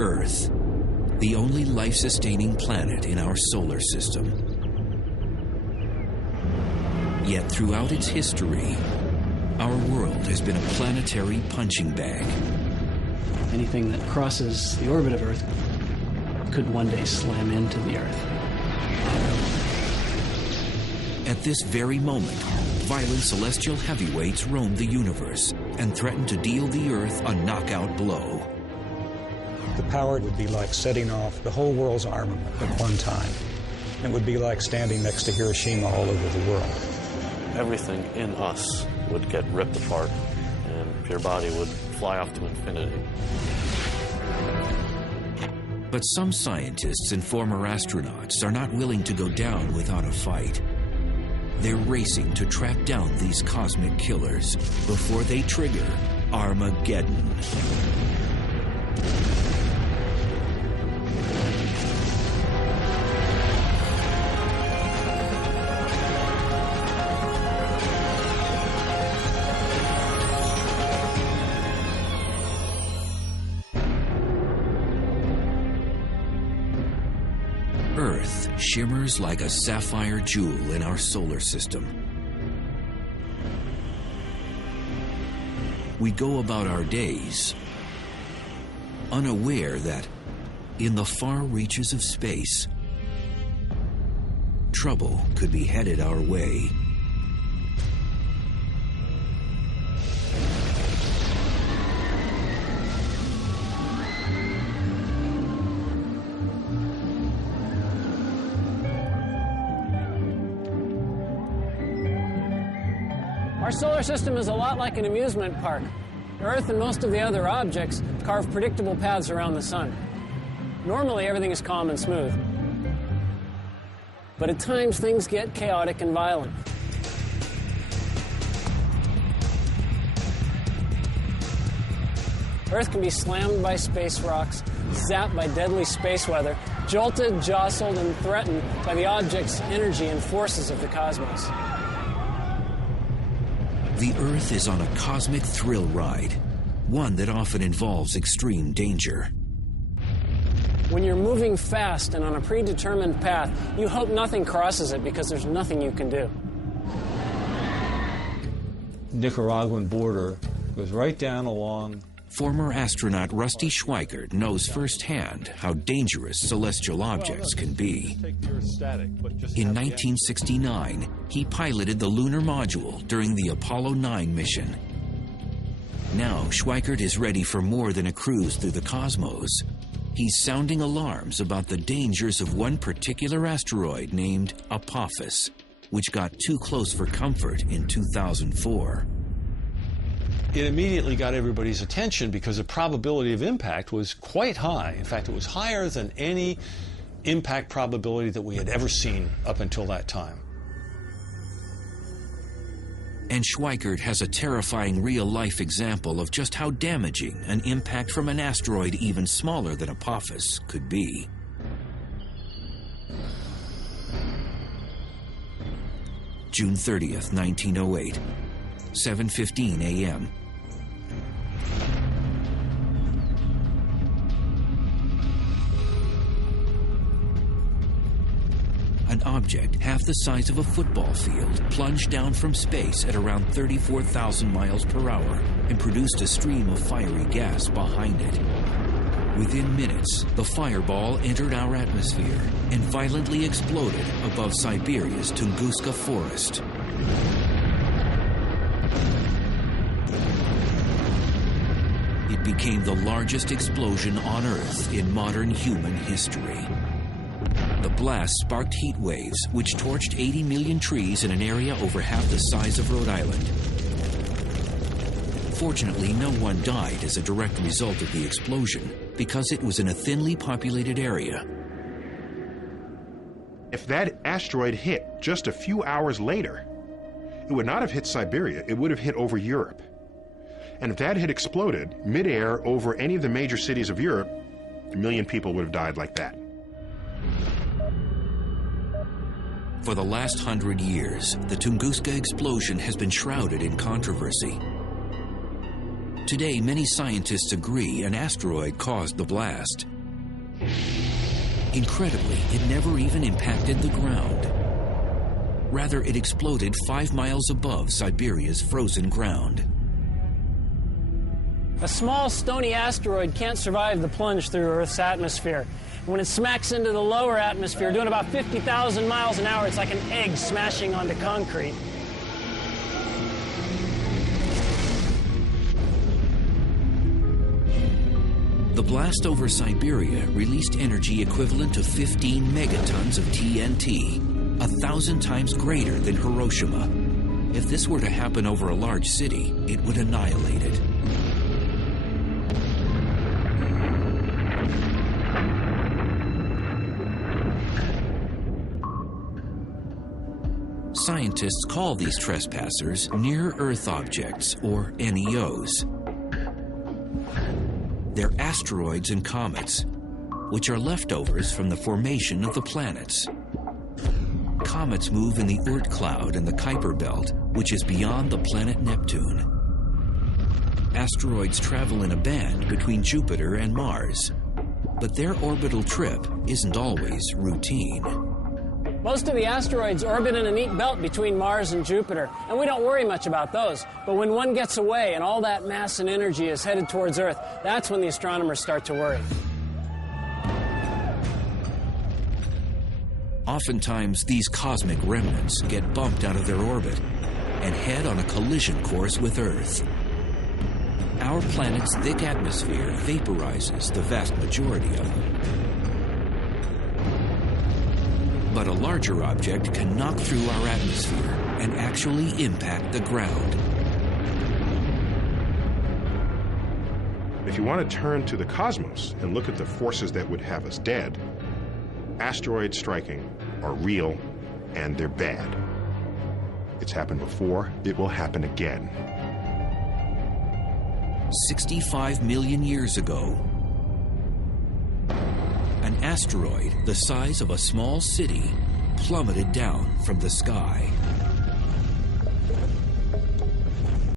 Earth, the only life-sustaining planet in our solar system. Yet throughout its history, our world has been a planetary punching bag. Anything that crosses the orbit of Earth could one day slam into the Earth. At this very moment, violent celestial heavyweights roam the universe and threaten to deal the Earth a knockout blow. The power would be like setting off the whole world's armament at one time. It would be like standing next to Hiroshima all over the world. Everything in us would get ripped apart, and your body would fly off to infinity. But some scientists and former astronauts are not willing to go down without a fight. They're racing to track down these cosmic killers before they trigger Armageddon. Earth shimmers like a sapphire jewel in our solar system. We go about our days unaware that in the far reaches of space, trouble could be headed our way. Our solar system is a lot like an amusement park. Earth and most of the other objects carve predictable paths around the sun. Normally, everything is calm and smooth. But at times, things get chaotic and violent. Earth can be slammed by space rocks, zapped by deadly space weather, jolted, jostled, and threatened by the object's energy and forces of the cosmos. The Earth is on a cosmic thrill ride, one that often involves extreme danger. When you're moving fast and on a predetermined path, you hope nothing crosses it because there's nothing you can do. Nicaraguan border goes right down along. Former astronaut Rusty Schweikert knows firsthand how dangerous celestial objects can be. In 1969, he piloted the lunar module during the Apollo 9 mission. Now, Schweikert is ready for more than a cruise through the cosmos. He's sounding alarms about the dangers of one particular asteroid named Apophis, which got too close for comfort in 2004. It immediately got everybody's attention because the probability of impact was quite high. In fact, it was higher than any impact probability that we had ever seen up until that time. And Schweikert has a terrifying real-life example of just how damaging an impact from an asteroid even smaller than Apophis could be. June 30th, 1908, 7:15 a.m. An object half the size of a football field plunged down from space at around 34,000 miles per hour and produced a stream of fiery gas behind it. Within minutes, the fireball entered our atmosphere and violently exploded above Siberia's Tunguska forest. It became the largest explosion on Earth in modern human history. The blast sparked heat waves, which torched 80 million trees in an area over half the size of Rhode Island. Fortunately, no one died as a direct result of the explosion, because it was in a thinly populated area. If that asteroid hit just a few hours later, it would not have hit Siberia, it would have hit over Europe. And if that had exploded midair over any of the major cities of Europe, 1 million people would have died like that. For the last 100 years, the Tunguska explosion has been shrouded in controversy. Today, many scientists agree an asteroid caused the blast. Incredibly, it never even impacted the ground. Rather, it exploded 5 miles above Siberia's frozen ground. A small stony asteroid can't survive the plunge through Earth's atmosphere. When it smacks into the lower atmosphere, doing about 50,000 miles an hour, it's like an egg smashing onto concrete. The blast over Siberia released energy equivalent to 15 megatons of TNT, 1,000 times greater than Hiroshima. If this were to happen over a large city, it would annihilate it. Scientists call these trespassers near-Earth objects, or NEOs. They're asteroids and comets, which are leftovers from the formation of the planets. Comets move in the Oort cloud and the Kuiper belt, which is beyond the planet Neptune. Asteroids travel in a band between Jupiter and Mars, but their orbital trip isn't always routine. Most of the asteroids orbit in a neat belt between Mars and Jupiter, and we don't worry much about those. But when one gets away and all that mass and energy is headed towards Earth, that's when the astronomers start to worry. Oftentimes, these cosmic remnants get bumped out of their orbit and head on a collision course with Earth. Our planet's thick atmosphere vaporizes the vast majority of them. But a larger object can knock through our atmosphere and actually impact the ground. If you want to turn to the cosmos and look at the forces that would have us dead, asteroids striking are real and they're bad. It's happened before, it will happen again. 65 million years ago, an asteroid the size of a small city plummeted down from the sky.